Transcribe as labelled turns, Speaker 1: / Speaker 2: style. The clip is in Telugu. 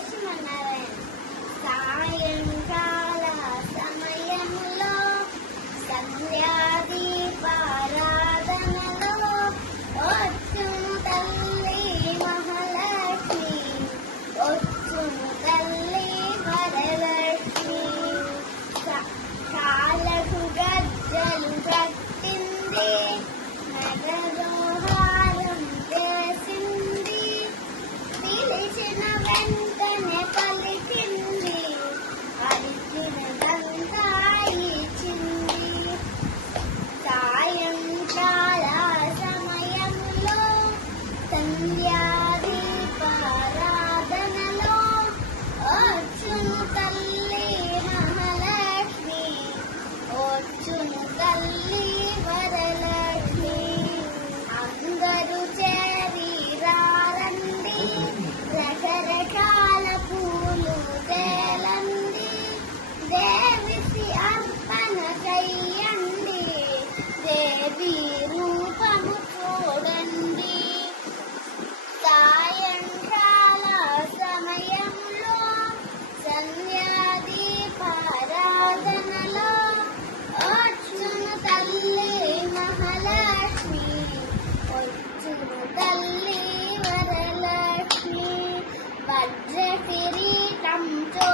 Speaker 1: శ్రీమన్నారాయణ సాయంకాల దేవి చూడండి సాయంకాల సమయంలో సంధ్యాదీపారాధనలో వచ్చును తల్లి మహాలక్ష్మి వచ్చును తల్లి వరలక్ష్మి. వజ్ర కిరీటంతో